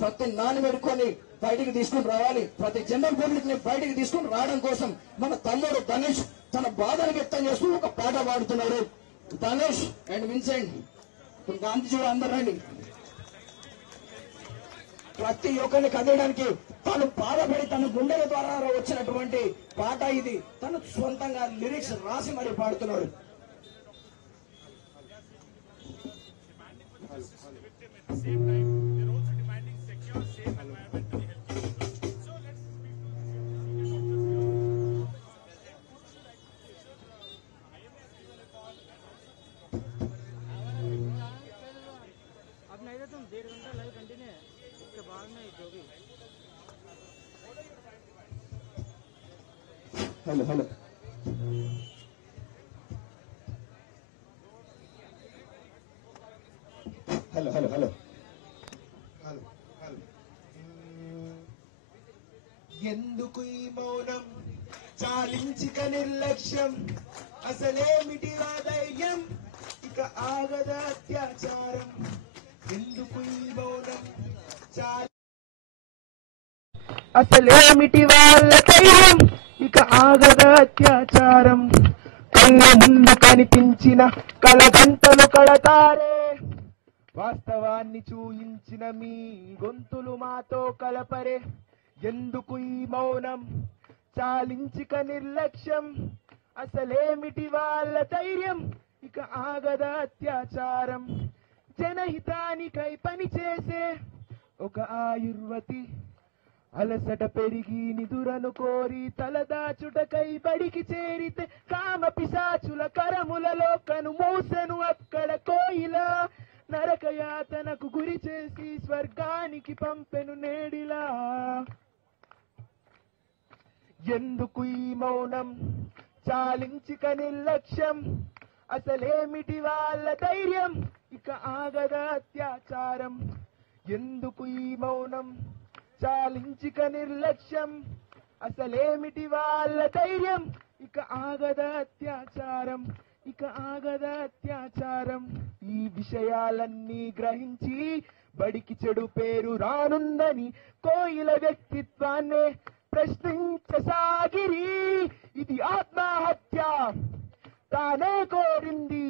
ప్రతి నాన్నబెట్టుకొని బయటికి తీసుకుని రావాలి. ప్రతి జనరల్ పబ్లిక్ ని బయటికి తీసుకుని రావడం కోసం మన తమ్ముడు ధనుష్ తన బాధను వ్యక్తం చేస్తూ ఒక పాట పాడుతున్నాడు. ధనుష్ అండ్ విన్సెంట్ గాంధీ చూడ అందరు రండి. ప్రతి ఒక్కరిని కదలడానికి తను బాధపడి తన గుండెల ద్వారా వచ్చినటువంటి పాట ఇది. తను సొంతంగా లిరిక్స్ రాసి మరి పాడుతున్నాడు. Hello hello hello hello hello ఎందుకు ఈ మౌనం చాలించిక నిర్లక్ష్యం అసలేమిటి ఆ ధైర్యం ఇక ఆగద అత్యాచారం ఎందుకు ఈ మౌనం అసలేమిటి వాళ్ళ ధైర్యం ఇక ఆగద అత్యాచారం కళ్ళ ముందు కనిపించిన కలగంటలు కడతారే వాస్తవాన్ని చూయించిన మీ గొంతులు మాతో కలపరే ఎందుకు ఈ మౌనం చాలించిక నిర్లక్ష్యం అసలేమిటి వాళ్ళ ధైర్యం ఇక ఆగద అత్యాచారం జనహితానికై పనిచేసే ఒక ఆయుర్వతి అలసట పెరిగి నిదురను కోరి తలదాచుటకై బడికి చేరితే కామ పిశాచుల కరములలో కను మూసెను అక్కడ కోయిల నరకయాతనకు గురి చేసి స్వర్గానికి పంపెను నేడిలా ఎందుకు ఈ మౌనం చాలించిక నిర్లక్ష్యం అసలేమిటి వాళ్ళ ధైర్యం ఇక ఆగద అత్యాచారం ఎందుకు ఈ మౌనం చాలించిక నిర్లక్ష్యం అసలేమిటి వాళ్ళ ధైర్యం ఇక ఆగద అత్యాచారం ఇక ఆగద అత్యాచారం ఈ విషయాలన్నీ గ్రహించి బడికి చెడు పేరు రానుందని కోయిల వ్యక్తిత్వాన్నే ప్రశ్నించసాగిరి ఇది ఆత్మహత్య తానే కోరింది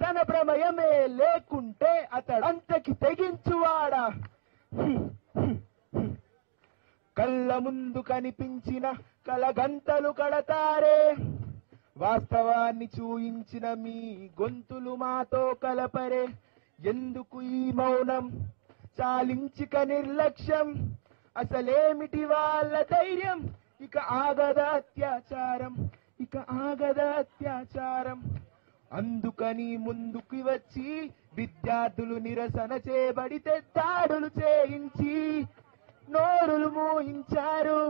తన ప్రమేయమే లేకుంటే అతడంతకి తెగించువాడా కళ్ళ ముందు కనిపించిన కలగంటలు కడతారే వాస్తవాన్ని చూయించిన మీ గొంతులు మాతో కలపరే ఎందుకు ఈ మౌనం చాలించిక నిర్లక్ష్యం అసలేమిటి వాళ్ళ ధైర్యం ఇక ఆగద అత్యాచారం ఇక ఆగద అత్యాచారం అందుకని ముందుకు వచ్చి విద్యార్థులు నిరసన చేయబడితే దాడులు చేయించి నోరులు మోయించారు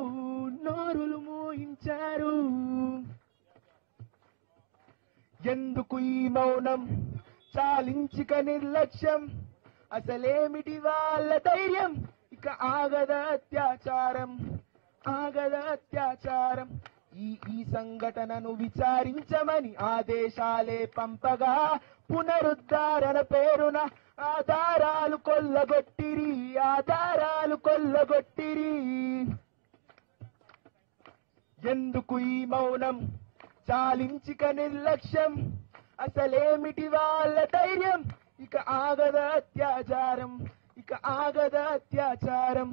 ఎందుకు ఈ మౌనం చాలించిక నిర్లక్ష్యం అసలేమిటి వాళ్ళ ధైర్యం ఇక ఆగద అత్యాచారం ఆగద అత్యాచారం ఈ సంఘటనను విచారించమని ఆదేశాలే పంపగా పునరుద్ధరణ పేరున ఆధారాలు కొల్లగొట్టిరి ఎందుకు ఈ మౌనం చాలించిక నిర్లక్ష్యం అసలేమిటి వాళ్ళ ధైర్యం ఇక ఆగద అత్యాచారం ఇక ఆగద అత్యాచారం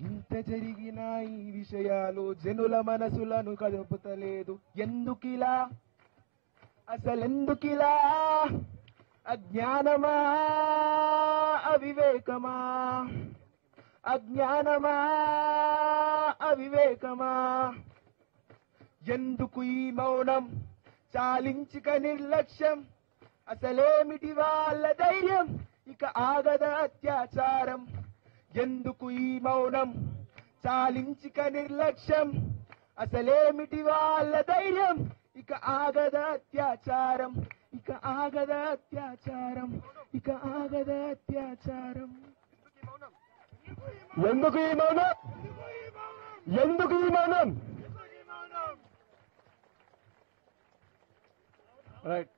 ఇంత జరిగిన ఈ విషయాలు జనుల మనసులను కదుపుతలేదు ఎందుకిలా అసలెందుకిలా అజ్ఞానమా అవివేకమా ఎందుకు ఈ మౌనం చాలించిక నిర్లక్ష్యం అసలేమిటి వాళ్ళ ధైర్యం ఇక ఆగద అత్యాచారం ఎందుకు ఈ మౌనం చాలించిక నిర్లక్ష్యం అసలేమిటి వాళ్ళ ధైర్యం ఇక ఆగద అత్యాచారం ఇక ఆగద అత్యాచారం ఇక ఆగద అత్యాచారం ఎందుకు ఈ మౌనం ఎందుకు ఈ మౌనం రైట్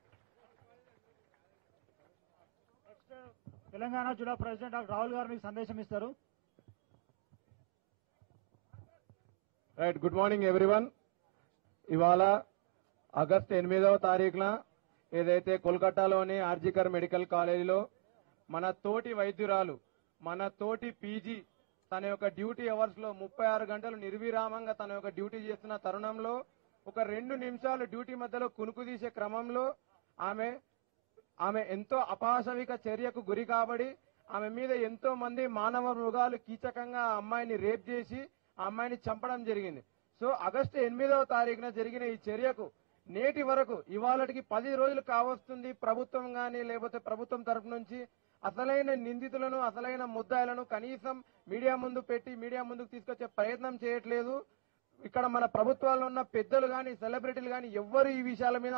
తెలంగాణ జిల్లా ప్రెసిడెంట్ డాక్టర్ రాహుల్ గారు మీకు సందేశం ఇస్తారు. Right, good morning everyone. ఇవాళ ఆగస్టు 8వ తారీఖున ఏదైతే కోల్కతాలోని ఆర్జికర్ మెడికల్ కాలేజీలో మన తోటి వైద్యురాలు, మన తోటి పీజీ తన యొక్క డ్యూటీ అవర్స్ లో 36 గంటలు నిర్విరామంగా తన యొక్క డ్యూటీ చేస్తున్న తరుణంలో ఒక 2 నిమిషాలు డ్యూటీ మధ్యలో కునుకు తీసే క్రమంలో ఆమె ఎంతో అపాశవిక చర్యకు గురి కాబడి ఆమె మీద ఎంతో మంది మానవ మృగాలు కీచకంగా ఆ అమ్మాయిని రేప్ చేసి ఆ అమ్మాయిని చంపడం జరిగింది. సో ఆగస్టు 8వ తారీఖున జరిగిన ఈ చర్యకు నేటి వరకు ఇవాళకి 10 రోజులు కావస్తుంది. ప్రభుత్వం గాని లేకపోతే ప్రభుత్వం తరఫు నుంచి అసలైన నిందితులను, అసలైన ముద్దాయిలను కనీసం మీడియా ముందు పెట్టి మీడియా ముందుకు తీసుకొచ్చే ప్రయత్నం చేయట్లేదు. ఇక్కడ మన ప్రభుత్వాల్లో ఉన్న పెద్దలు గాని, సెలబ్రిటీలు గాని ఎవ్వరు ఈ విషయాల మీద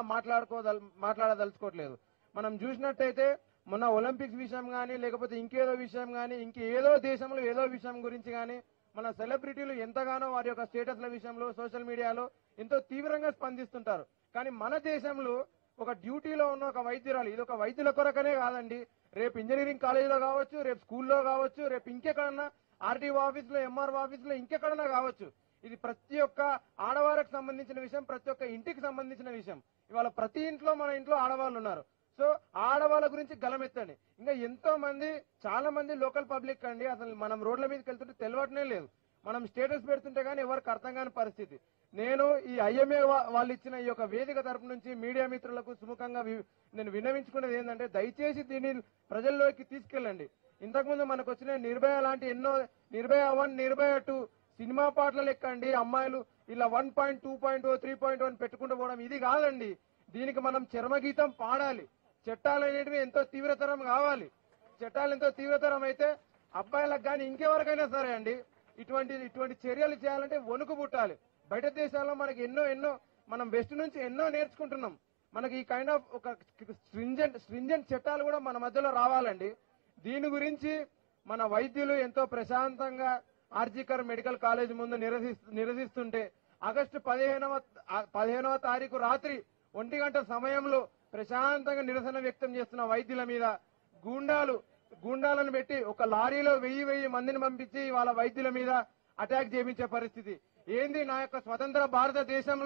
మాట్లాడదలుచుకోవట్లేదు. మనం చూసినట్టయితే మొన్న ఒలింపిక్స్ విషయం గాని లేకపోతే ఇంకేదో విషయం గాని ఇంకేదో దేశంలో ఏదో విషయం గురించి గాని మన సెలబ్రిటీలు ఎంతగానో వారి యొక్క స్టేటస్ల విషయంలో సోషల్ మీడియాలో ఎంతో తీవ్రంగా స్పందిస్తుంటారు. కానీ మన దేశంలో ఒక డ్యూటీలో ఉన్న ఒక వైద్యురాలు, ఇది ఒక వైద్యుల కొరకనే కాదండి, రేపు ఇంజనీరింగ్ కాలేజీలో కావచ్చు, రేపు స్కూల్లో కావచ్చు, రేపు ఇంకెక్కడన్నా ఆర్టీఓ ఆఫీసులో, ఎంఆర్ఓ ఆఫీసులో ఇంకెక్కడన్నా కావచ్చు, ఇది ప్రతి ఒక్క ఆడవారికి సంబంధించిన విషయం, ప్రతి ఒక్క ఇంటికి సంబంధించిన విషయం. ఇవాళ ప్రతి ఇంట్లో మన ఇంట్లో ఆడవాళ్ళు ఉన్నారు. సో ఆడవాళ్ళ గురించి గలమెత్తండి. ఇంకా ఎంతో మంది, చాలా మంది లోకల్ పబ్లిక్ అండి అసలు మనం రోడ్ల మీదకి వెళ్తుంటే తెలియటనే లేదు. మనం స్టేటస్ పెడుతుంటే గానీ ఎవరికి అర్థం కాని పరిస్థితి. నేను ఈ ఐఎంఏ వాళ్ళు ఇచ్చిన ఈ యొక్క వేదిక తరపు నుంచి మీడియా మిత్రులకు సుముఖంగా నేను విన్నవించుకునేది ఏంటంటే దయచేసి దీన్ని ప్రజల్లోకి తీసుకెళ్ళండి. ఇంతకుముందు మనకు వచ్చిన నిర్భయ లాంటి ఎన్నో, నిర్భయ 1, నిర్భయ 2 సినిమా పాటలు లెక్కండి అమ్మాయిలు ఇలా 1.2, 2.0, 3.1 పెట్టుకుంటూ పోవడం ఇది కాదండి. దీనికి మనం చర్మగీతం పాడాలి. చట్టాలు అనేటివి ఎంతో తీవ్రతరం కావాలి. చట్టాలు ఎంతో తీవ్రతరం అయితే అబ్బాయిలకు కానీ ఇంకెవరికైనా సరే అండి ఇటువంటి చర్యలు చేయాలంటే వణుకు పుట్టాలి. బయట దేశాల్లో మనకి ఎన్నో మనం వెస్ట్ నుంచి ఎన్నో నేర్చుకుంటున్నాం. మనకి ఈ కైండ్ ఆఫ్ ఒక స్ట్రింజెంట్ చట్టాలు కూడా మన మధ్యలో రావాలండి. దీని గురించి మన వైద్యులు ఎంతో ప్రశాంతంగా ఆర్జికర్ మెడికల్ కాలేజ్ ముందు నిరసిస్తుంటే ఆగస్టు 15వ తారీఖు రాత్రి 1 గంట సమయంలో ప్రశాంతంగా నిరసన వ్యక్తం చేస్తున్న వైద్యుల మీద గూండాలను పెట్టి ఒక లారీలో 1000 మందిని పంపించి వాళ్ళ వైద్యుల మీద అటాక్ చేయించే పరిస్థితి ఏంది? నా యొక్క స్వతంత్ర భారతదేశంలో